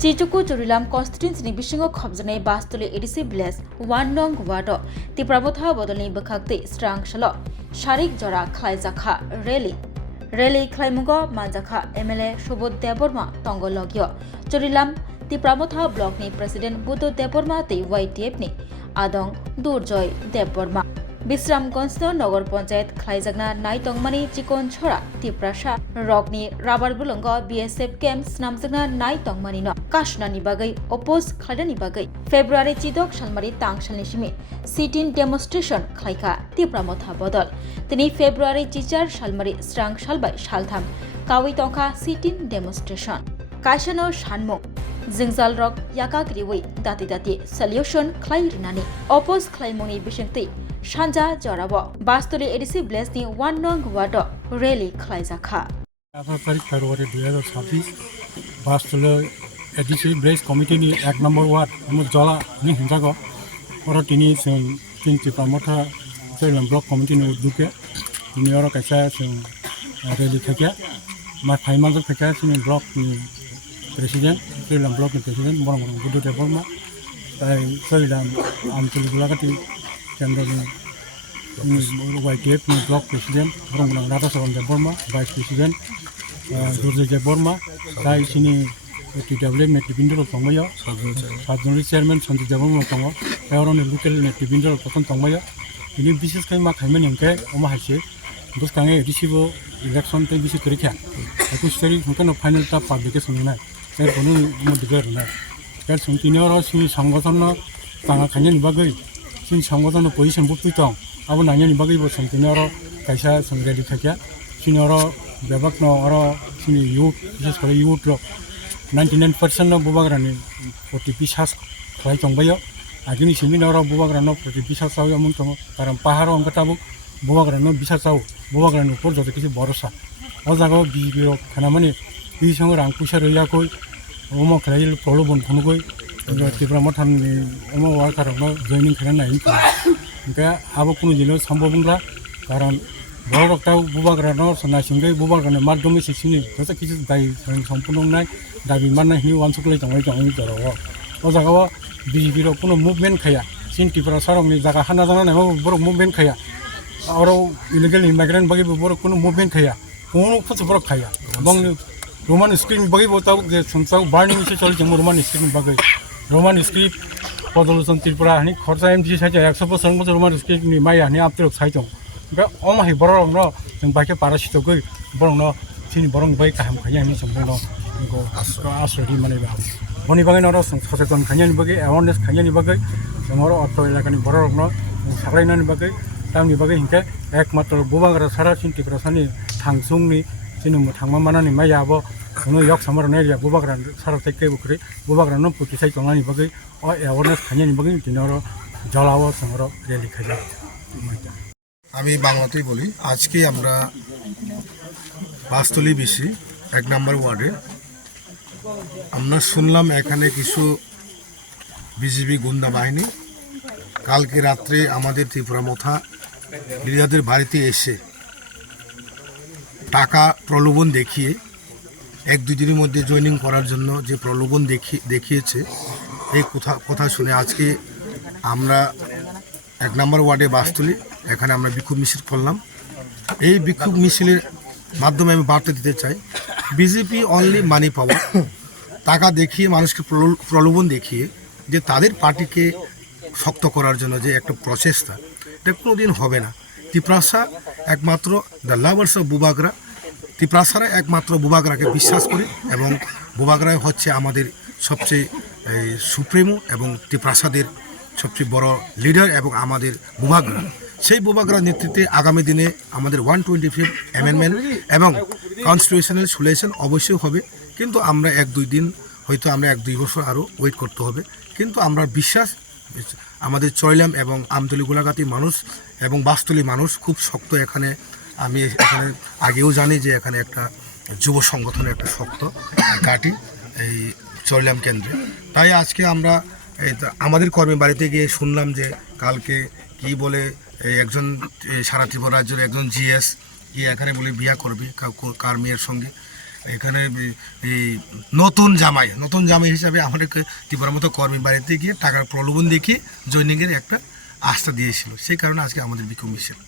Chichuku Churilam constituency ni bisingo khobjane bastole edisi bless 1 nong wado ti prabotha bodolni bakhakte strang shalo sharik jora khlaijakha rally khlaimungo manjakha MLA Shobod Deborma tongologyo Churilam ti prabotha block ni president Budo Deborma te YTF ni adong Durjoy Deborma Bisramgঞ্জ নগর পঞ্চায়েত খাইজাগনা নাইতংমানি চিকন ছড়া তিপ্রাসা রকনি রাবার বুলঙ্গ BSF camps নামজাগনা নাইতংমানি ন কাশনানি বাগৈ অপোজ খাইদানি বাগৈ ফেব্রুয়ারি চিদক সালমারি তাংসালনি সিমি সিটিন ডেমনস্ট্রেশন খাইখা তিপ্রামথা বদল তিনি ফেব্রুয়ারি চিচার সালমারি স্রাং সালবাই সালথাম কাউই তংখা সিটিন ডেমনস্ট্রেশন কাইসানো সানমো জিংজাল রক याकाग्रिवै दाति दाति सल्यूशन ख्लाइरनानि अपोज ख्लाइमनि बिसंति सानजा जराब बास्तोली एडिसि ब्लेसनि 1 नং वार्ड रैली ख्लाइजाखा 18 फेब्रुवारी 2026 बास्तोली एडिसि ब्लेस कमिटिनि 1 नम्बर वार्ड जला नि हिंजागो और तिनि जों तिनति प्रमथा सैलाम ब्लक कमिटिनि उद्दुके तिनि और कायसा जों रैली थाकिया मा फाइमाल थाकिया जों ब्लकनि Presiden, Srilam Blok Presiden, Borong Budo Deborma, Srilam Amtul Gulagati, Chandani, YTF, Blok Presiden, Borong Rata Sawan Deborma, Vice President, Durjoy Deborma, Sai Sini, TW, Netibindro Tongoya, Sadnuri Chairman, Santi Deborma Tongo, Peron, Local Netibindro Poton Tongoya, ini bisnis kami mak kami nengke, oma hasil, terus kami receive election tu bisnis kerja, aku sendiri mungkin final tahap publication mana. Saya pun mau dengar lah. Saya sendiri orang sini sanggatan na tangga kanyan bagai, sini sanggatan na posisi bukti tang. Abu nanya ni bagai bos sendiri orang kaisa sendiri dikerja. Sini orang bebak na orang sini youth, bisnis kalau youth lo 99% na bubagan ni forty pisas kalau cong bayo. Aji ni sini orang bubagan na forty pisas tahu yang mungkin karena pahar orang kata bu bubagan na bisa tahu bubagan na upor jadi kisi borosa. Orang jaga bibiro karena mana 이 성을 안고 살아야고 어머 그래일 별로 본 거고 디브라 못한 어머 와카라고 조이닝 그런 나이 그러니까 아버꾸는 일을 선보분라 가란 뭐럭다고 부바그라노 선나신게 부바그라노 말dom이 시신이 그래서 기지 다이 선분홍 날 다비 만나 히 완숙을 정말 정이 들어요 어자가와 비비로 কোনো movement খায়া scene Tipra সরংনি জায়গা হানা জানা না বড় movement খায়া আর illegal immigrant বাকি বড় কোনো মুভমেন্ট খায়া কোনো কিছু বড় খায়া এবং रोमान स्क्रीन बगी बताओ कि संसार बार्निंग से चल जम रोमान स्क्रीन बगी रोमान स्क्रीन पदलसन त्रिपुरा हनी खर्चा एमजी साइज 100% मत रोमान स्क्रीन नि माइ हनी आपतिर साइज बे अमाहि बरम न जों बाके पारासित गय बरं न सिनि बरं बाय काहाम खाया हनी सम्बन को आश्रय माने बा बनि बागे न सचेतन खायानि बगे अवेयरनेस खायानि बगे जोंर अट इलाकानि बरं न सागलायनानि बगे तांनि बगे हिंके एकमात्र बुबागरा सारा सिन त्रिपुरा सानि थांसुंनि 지금 뭐 당만만하니 마야보 오늘 역 삼으로 내려 부박ran 사람 때게 그래 부박ran 는 부티 사이 동안이 버기 어워너스 가년이 버기 দিনর জলাও সংগ্রহ রেলি খাজা আমি বাংলাতেই বলি আজকে আমরা বাস্তলি বিসি 1 নম্বর ওয়ার্ডে আমরা শুনলাম এখানে কিছু বিজেপি গুন্ডা বাহিনী কালকে রাতে আমাদের ত্রিপুরা মথা লিডারদের বাড়িতে এসে টাকা প্রলোভন দেখিয়ে এক দুই দিনের মধ্যে জয়েনিং করার জন্য যে প্রলোভন দেখিয়েছে এই কথা শুনে আজকে আমরা 1 নম্বর ওয়ার্ডে বাস্তলি এখানে আমরা বিক্ষোভ মিছিল করলাম এই বিক্ষোভ মিছিলের মাধ্যমে আমি বার্তা দিতে চাই বিজেপি অনলি মানি পাওয়ার টাকা দেখিয়ে মানুষকে প্রলোভন দেখিয়ে যে তাদের পার্টিকে শক্ত করার জন্য যে একটা প্রচেষ্টা এটা কোনোদিন হবে না ত্রিপ্রাসা একমাত্র দ্য লাভার্স অফ বুবাগরা ত্রিপ্রাসারা একমাত্র বুবাগরাকে বিশ্বাস করি এবং বুবাগরাই হচ্ছে আমাদের সবচেয়ে সুপ্রিমো এবং ত্রিপ্রাসাদের সবচেয়ে বড় লিডার এবং আমাদের বুবাগরা সেই বুবাগরার নেতৃত্বে আগামী দিনে আমাদের 125 অ্যামেন্ডমেন্ট এবং কনস্টিটিউশনাল সলিউশন অবশ্যই হবে কিন্তু আমরা 1-2 দিন হয়তো আমরা 1-2 বছর আরও ওয়েট করতে হবে কিন্তু আমরা বিশ্বাস আমাদের চয়লাম এবং আমতলি গোলাঘাটি মানুষ এবং বাস্তলি মানুষ খুব শক্ত এখানে আমি এখানে আগেও জানি যে এখানে একটা যুব সংগঠনের একটা শক্ত ঘাঁটি এই চয়লাম কেন্দ্রে তাই আজকে আমরা আমাদের কর্মী বাড়িতে গিয়ে শুনলাম যে কালকে কি বলে একজন সারা ত্রিপুরা রাজ্যের একজন জিএস গিয়ে এখানে বলে বিয়া করবে কার মেয়ের সঙ্গে এখানে এই নতুন জামাই হিসাবে আমাদেরকে ত্রিপুরার মতো কর্মী বাড়িতে গিয়ে টাকার প্রলোভন দেখিয়ে জয়নিংয়ের একটা আস্থা দিয়েছিল, সেই কারণে আজকে আমাদের বিক্ষোভ মিছিল।